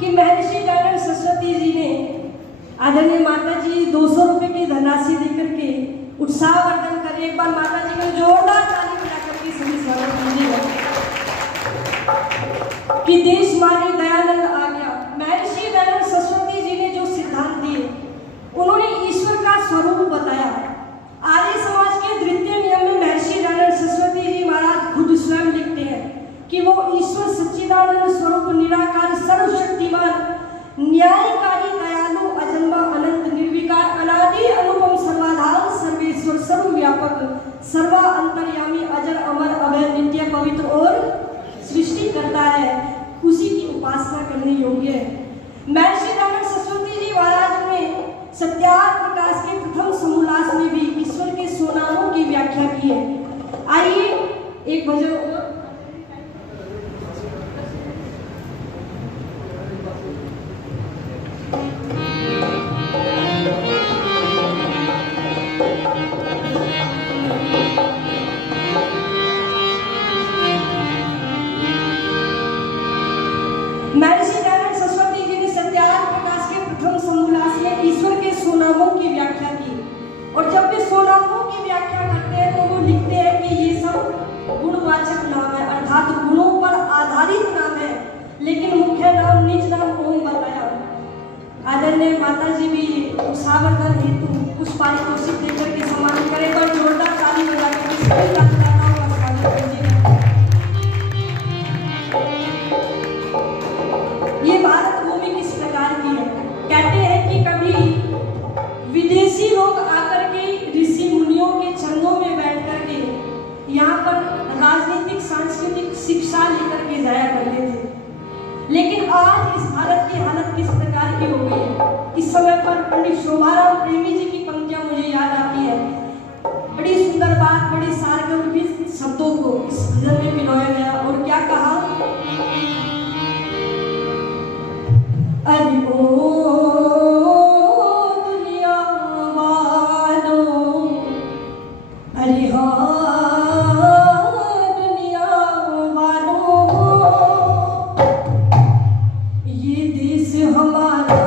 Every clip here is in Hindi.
कि महर्षि दयानंद सरस्वती जी ने आदरणीय माता जी 200 रुपए की धनराशि देकर के उत्साहवर्धन कर एक बार माता जी को जोरदार ताली बजाकर के सभी स्वागत कीजिएगा कि देश माने दयानंद आ गया। महर्षि दयानंद सरस्वती जी ने जो सिद्धांत दिए, उन्होंने ईश्वर का स्वरूप बताया। आर्य समाज के द्वितीय नियम में महर्षि दयानंद सरस्वती जी महाराज खुद स्वयं लिखते हैं कि वो ईश्वर सच्चिदानंद स्वरूप निराकार सर्वशक्तिमान न्यायकारी दयालु अजन्मा अनंत निर्विकार अनादि अनुपम सर्वाधार सर्वेश्वर सर्वव्यापक सर्वा अंतर्यामी अजर अमर अभय नित्य पवित्र और सृष्टि करता है, उसी की उपासना करने योग्य है। महर्षि दयानंद सरस्वती जी महाराज ने सत्यार्थ प्रकाश के प्रथम समोल्लास में भी ईश्वर के स्वनामों की व्याख्या की है। आइए एक भजन और महर्षि दयानंद सरस्वती जी ने सत्यार्थ प्रकाश के प्रथम समोल्लास में ईश्वर के स्वनामों की व्याख्या की। और जब वे स्वनामों की व्याख्या करते हैं तो वो लिखते हैं कि ये सब गुणवाचक नाम है, अर्थात गुणों पर आधारित नाम है, लेकिन मुख्य नाम निज नाम ओम बताया। आदरणीय माता जी भी उत्साहवर्धन हेतु कुछ पारितोषिक देकर के सम्मानित करें और जोरदार ताली बजाकर के सभी दाताओं का स्वागत कीजिएगा। ये भारत भूमि किस प्रकार की है? कहते हैं कि कभी विदेशी लोग आकर के ऋषि मुनियों के चरणों में बैठ करके यहाँ पर राजनीतिक सांस्कृतिक शिक्षा लेकर के जाया करते थे, लेकिन आज इस भारत की हालत किस प्रकार की हो गई है। इस समय पर पंडित शोभाराम प्रेमी जी की पंक्तियां मुझे याद आती है। बड़ी सुंदर बात, बड़ी सारगर्भित शब्दों को इस भजन में पिरोया गया। और क्या कहा? अरे ओ दुनिया वालों, अरे हाँ दुनिया वालों, ये देश हमारा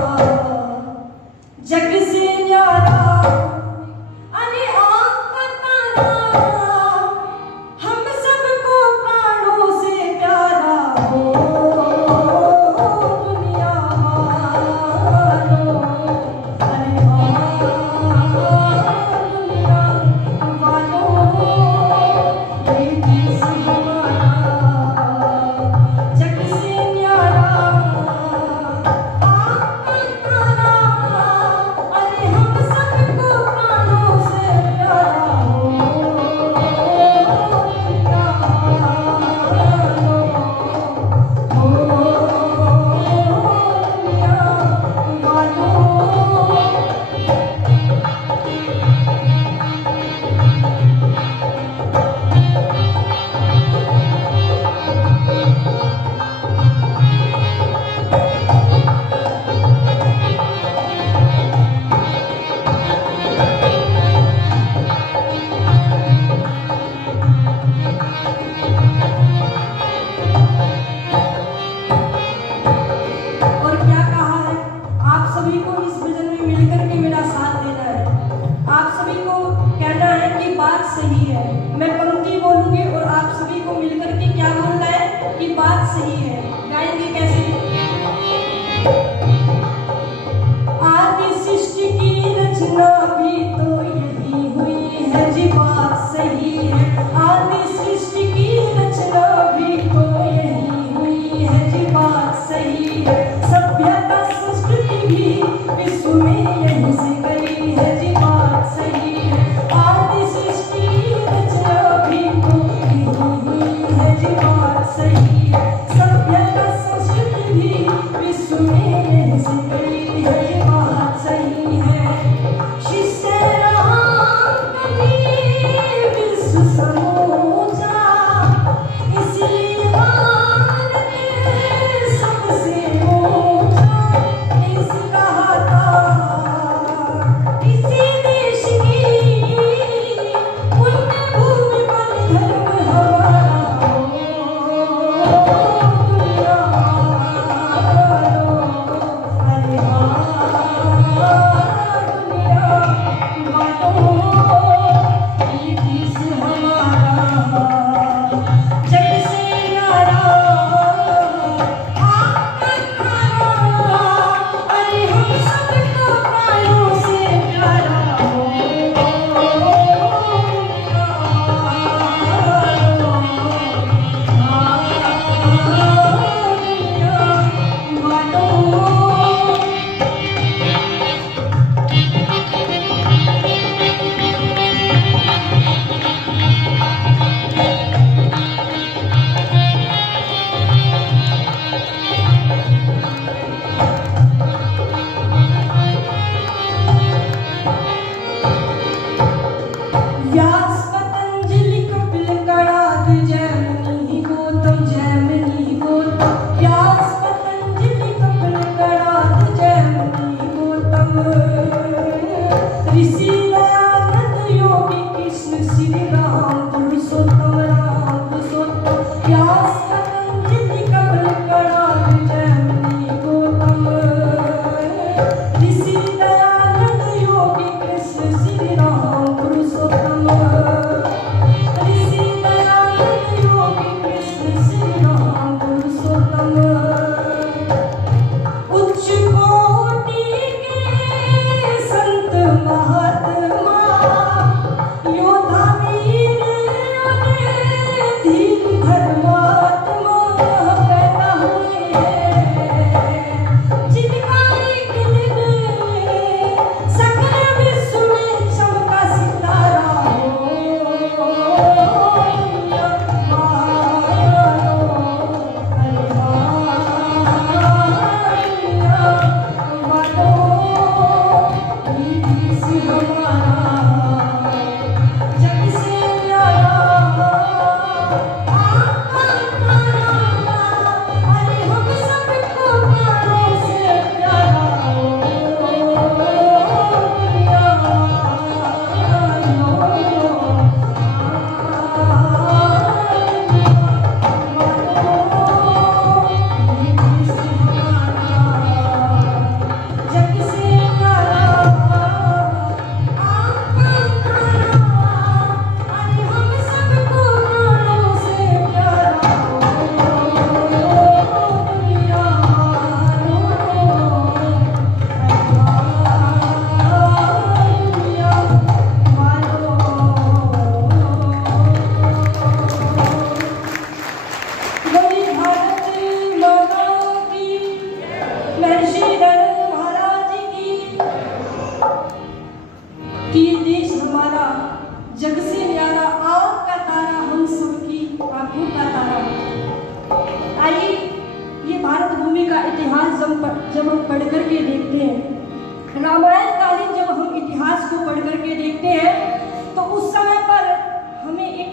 जग से न्यारा, अरे आप बताना हम सबको प्राणों से प्यारा हो। सही है सब मूवी का इतिहास जब हम पढ़ कर के देखते हैं, रामायण कालीन जब हम इतिहास को पढ़ कर के देखते हैं, तो उस समय पर हमें एक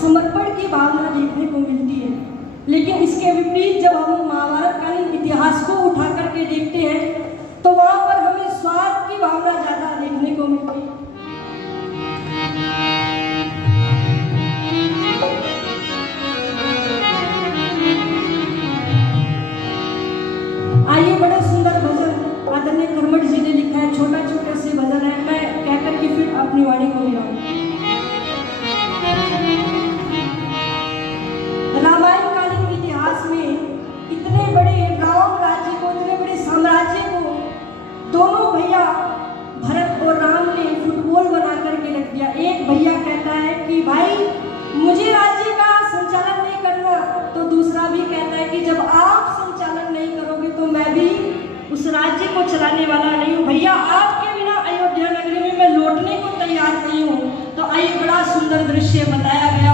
समर्पण की भावना देखने को मिलती है। लेकिन इसके विपरीत जब हम महाभारत कालीन इतिहास को उठा करके देखते हैं, तो वहाँ पर हमें स्वार्थ की भावना ज़्यादा देखने को मिलती है। आइए, बड़ा सुंदर भजन आदरणीय कर्मठ जी ने लिखा है, छोटा से भजन है, मैं कहकर के फिर अपनी वाणी को मिलाऊं। रामायण कालीन इतिहास में इतने बड़े राम राज्य को, इतने बड़े साम्राज्य को दोनों भैया भरत और राम ने फुटबॉल बना करके रख दिया। एक भैया कहता है कि भाई मुझे राज्य का संचालन नहीं करना, तो दूसरा भी कहता है कि जब आप संचालन नहीं करोगे तो मैं भी उस राज्य को चलाने वाला नहीं हूँ। भैया आपके बिना अयोध्या नगरी में मैं लौटने को तैयार नहीं हूँ। तो आइए, बड़ा सुंदर दृश्य बताया गया